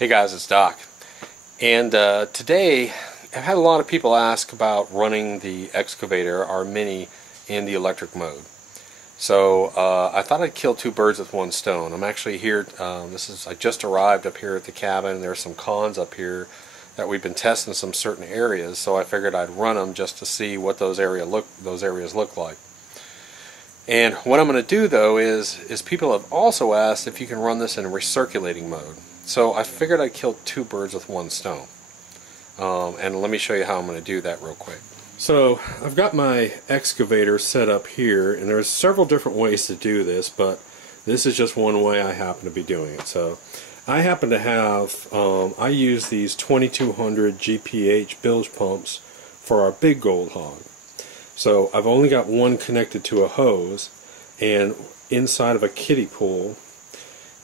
Hey guys, it's Doc. And today I've had a lot of people ask about running the Excavator, our Mini, in the electric mode. So I thought I'd kill two birds with one stone. I'm actually here, I just arrived up here at the cabin. There's some cons up here that we've been testing some certain areas, so I figured I'd run them just to see what those areas look like. And what I'm going to do though is people have also asked if you can run this in recirculating mode. So I figured I'd kill two birds with one stone. And let me show you how I'm going to do that real quick. So I've got my excavator set up here, and there's several different ways to do this, but this is just one way I happen to be doing it. So I happen to have, I use these 2200 GPH bilge pumps for our big Gold Hog. So I've only got one connected to a hose and inside of a kiddie pool.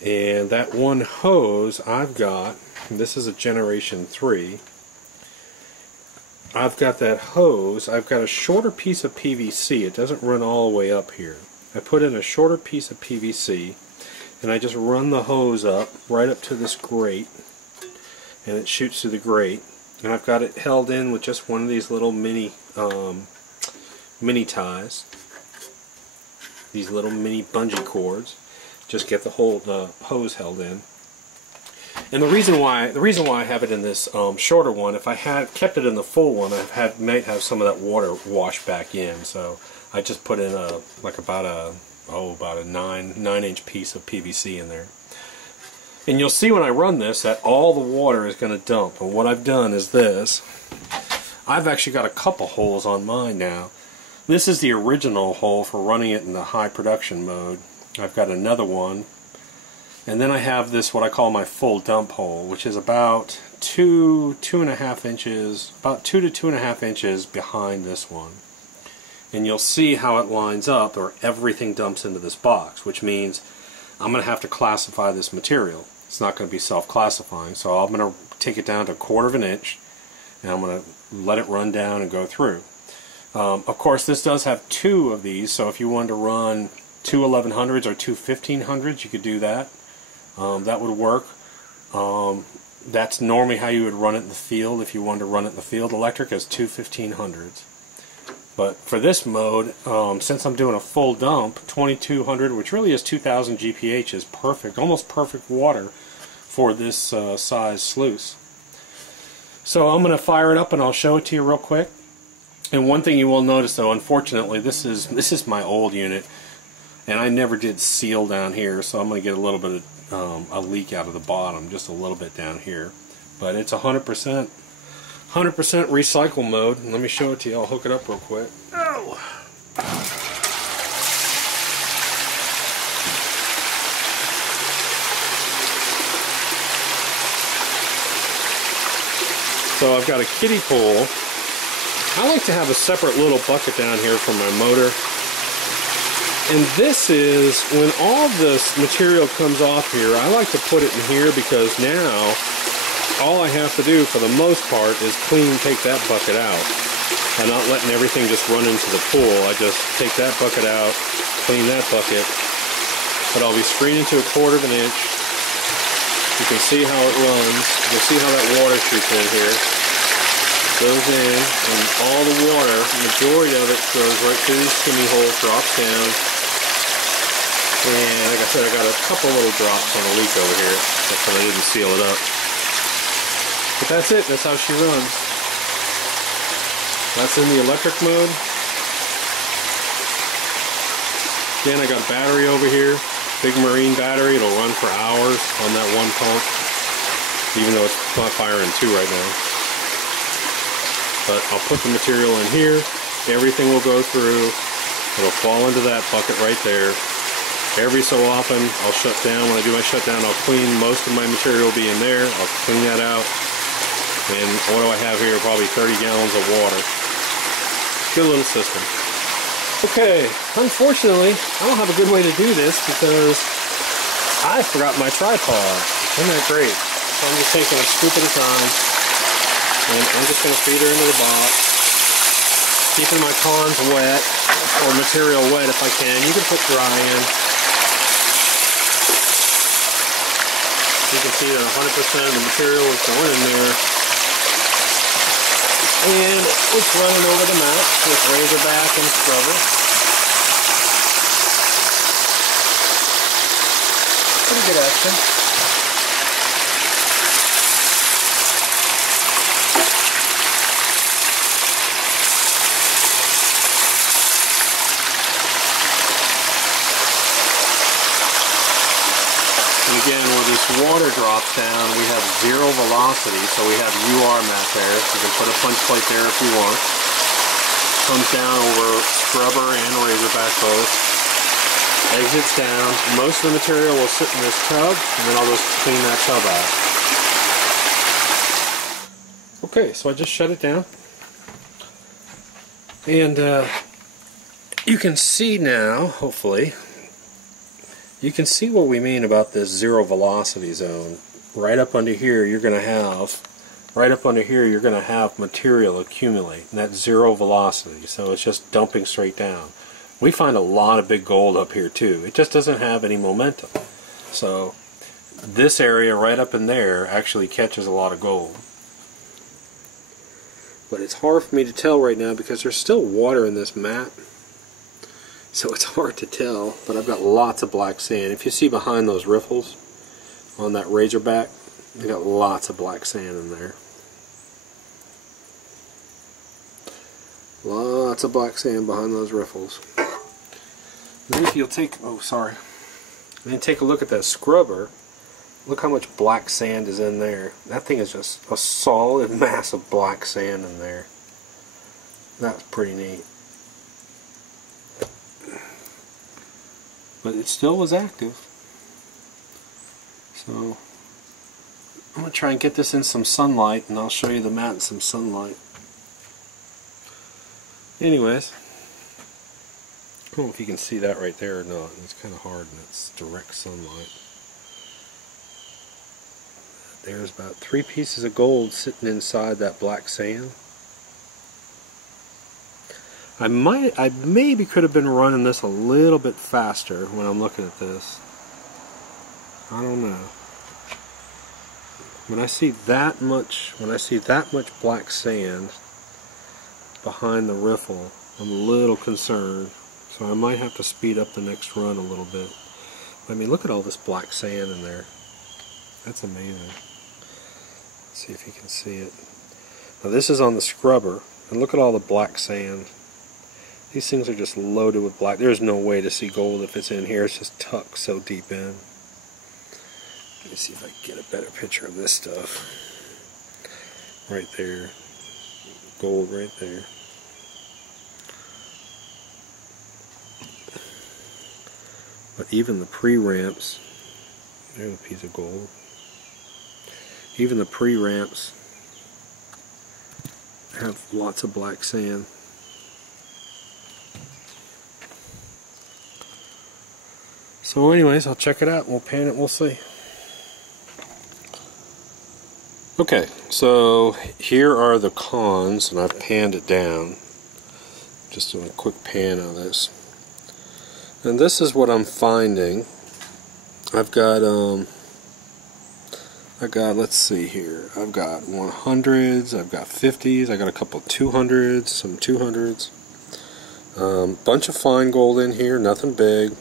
And that one hose I've got, this is a generation 3, I've got that hose, I've got a shorter piece of PVC, it doesn't run all the way up here. I put in a shorter piece of PVC and I just run the hose up, right up to this grate, and it shoots through the grate. And I've got it held in with just one of these little mini ties, these little mini bungee cords. Just get the hose held in. And the reason why I have it in this shorter one, if I had kept it in the full one, might have some of that water wash back in. So I just put in about a 9-inch piece of PVC in there. And you'll see when I run this that all the water is going to dump. And what I've done is this. I've actually got a couple holes on mine now. This is the original hole for running it in the high production mode. I've got another one, and then I have this, what I call my full dump hole, which is about 2 to 2.5 inches behind this one. And you'll see how it lines up, or everything dumps into this box, which means I'm going to have to classify this material. It's not going to be self-classifying, so I'm going to take it down to 1/4 inch, and I'm going to let it run down and go through. Of course, this does have 2 of these, so if you wanted to run 2 1100s or 2 1500s, you could do that. That would work. That's normally how you would run it in the field if you wanted to run it in the field. Electric is 2 1500s. But for this mode, since I'm doing a full dump, 2200, which really is 2000 GPH, is perfect, almost perfect water for this size sluice. So I'm going to fire it up and I'll show it to you real quick. And one thing you will notice though, unfortunately, this is my old unit. And I never did seal down here, so I'm going to get a little bit of a leak out of the bottom, just a little bit down here. But it's 100% recycle mode. Let me show it to you. I'll hook it up real quick. Oh. So I've got a kiddie pool. I like to have a separate little bucket down here for my motor. And this is, when all this material comes off here, I like to put it in here because now all I have to do for the most part is take that bucket out. I'm not letting everything just run into the pool. I just take that bucket out, clean that bucket, but I'll be screening to 1/4 inch. You can see how it runs. You can see how that water shoots in here. Goes in, and all the water, the majority of it goes right through these chimney holes, drops down. And like I said, I got a couple little drops on a leak over here, because I didn't seal it up. But that's it, that's how she runs. That's in the electric mode. Again, I got a battery over here, big marine battery, it'll run for hours on that one pump, even though it's not firing 2 right now. But I'll put the material in here, everything will go through, it'll fall into that bucket right there. Every so often I'll shut down. When I do my shutdown, I'll clean. Most of my material will be in there. I'll clean that out. And what do I have here? Probably 30 gallons of water. Good little system. Okay, unfortunately, I don't have a good way to do this because I forgot my tripod. Isn't that great? So I'm just taking a scoop at a time. And I'm just going to feed her into the box. Keeping my ponds wet, or material wet if I can. You can put dry in. You can see that 100% of the material is going in there. And it's running over the mat with razorback and scrubber. Pretty good action. And again, where this water drops down, we have zero velocity, so we have UR mat there. You can put a punch plate there if you want. Comes down over scrubber and razorback both. Exits down. Most of the material will sit in this tub, and then I'll just clean that tub out. Okay, so I just shut it down. And you can see now, hopefully, you can see what we mean about this zero velocity zone. Right up under here, you're going to have material accumulate, and that's zero velocity. So it's just dumping straight down. We find a lot of big gold up here too. It just doesn't have any momentum. So this area right up in there actually catches a lot of gold. But it's hard for me to tell right now because there's still water in this mat. So it's hard to tell, but I've got lots of black sand. If you see behind those riffles on that razorback, I got lots of black sand in there. Lots of black sand behind those riffles. Then if you'll take, then take a look at that scrubber. Look how much black sand is in there. That thing is just a solid mass of black sand in there. That's pretty neat. But it still was active. So I'm going to try and get this in some sunlight, and I'll show you the mat in some sunlight. Anyways, I don't know if you can see that right there or not. It's kind of hard and it's direct sunlight. There's about 3 pieces of gold sitting inside that black sand. I maybe could have been running this a little bit faster when I'm looking at this. I don't know. When I see that much black sand behind the riffle, I'm a little concerned. So I might have to speed up the next run a little bit. I mean, look at all this black sand in there. That's amazing. Let's see if you can see it. Now this is on the scrubber, and look at all the black sand. These things are just loaded with black. There's no way to see gold if it's in here. It's just tucked so deep in. Let me see if I can get a better picture of this stuff. Right there. Gold right there. But even the pre-ramps, there's a piece of gold. Even the pre-ramps have lots of black sand. So anyways, I'll check it out. We'll pan it, we'll see. Okay, so here are the cons, and I've panned it down. Just doing a quick pan of this. And this is what I'm finding. I've got, let's see here. I've got 100s, I've got 50s, I got a couple 200s, some 200s. Bunch of fine gold in here, nothing big.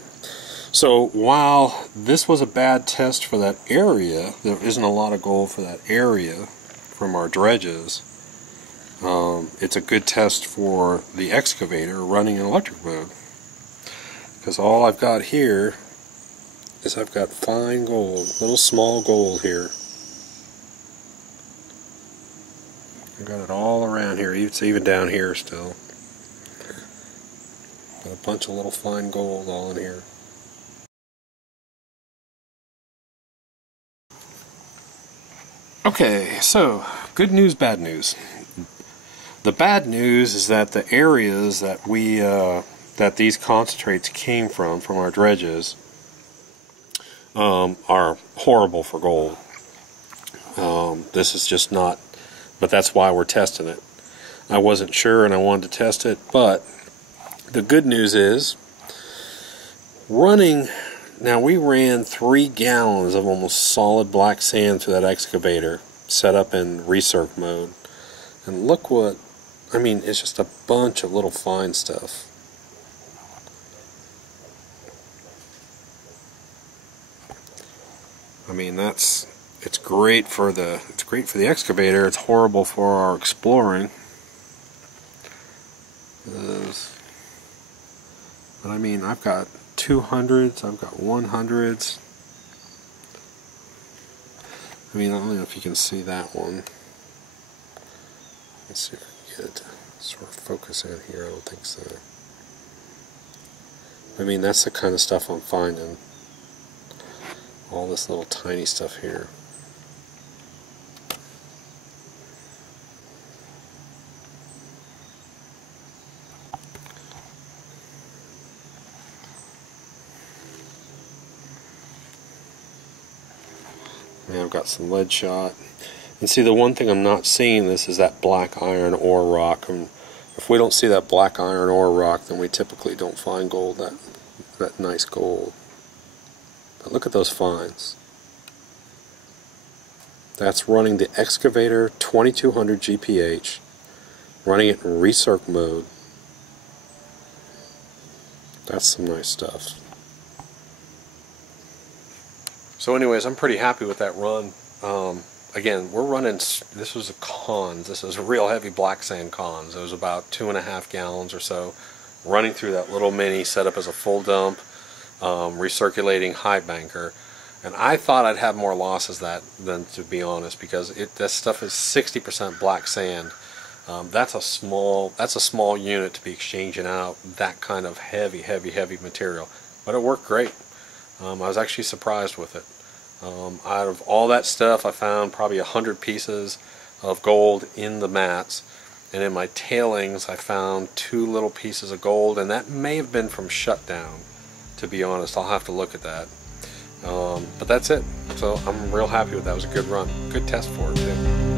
So while this was a bad test for that area, there isn't a lot of gold for that area from our dredges. It's a good test for the excavator running in electric mode. Because all I've got here is I've got fine gold, little small gold here. I've got it all around here, it's even down here still. Got a bunch of little fine gold all in here. Okay, so good news, bad news. The bad news is that the areas that that these concentrates came from our dredges, are horrible for gold. This is just not, but that's why we're testing it. I wasn't sure and I wanted to test it, but the good news is running Now we ran 3 gallons of almost solid black sand through that excavator, set up in recirc mode. And look what, I mean, it's just a bunch of little fine stuff. I mean, it's great for the excavator. It's horrible for our exploring. But I mean, I've got 200s, I've got 100s. I mean, I don't know if you can see that one. Let's see if I can get it to sort of focus in here. I don't think so. I mean, that's the kind of stuff I'm finding. All this little tiny stuff here. Yeah, I've got some lead shot. And see, the one thing I'm not seeing this is that black iron ore rock. And if we don't see that black iron ore rock, then we typically don't find gold, that nice gold. But look at those finds. That's running the Excavator 2200 GPH, running it in recirc mode. That's some nice stuff. So anyways, I'm pretty happy with that run. Again, we're running, this was a Cons, this was a real heavy black sand Cons. It was about 2.5 gallons or so, running through that little mini set up as a full dump, recirculating Highbanker. And I thought I'd have more losses than to be honest, because that stuff is 60% black sand. That's a small unit to be exchanging out that kind of heavy material. But it worked great. I was actually surprised with it. Out of all that stuff, I found probably 100 pieces of gold in the mats, and in my tailings I found 2 little pieces of gold, and that may have been from shutdown, to be honest. I'll have to look at that. But that's it. So I'm real happy with that. It was a good run. Good test for it too.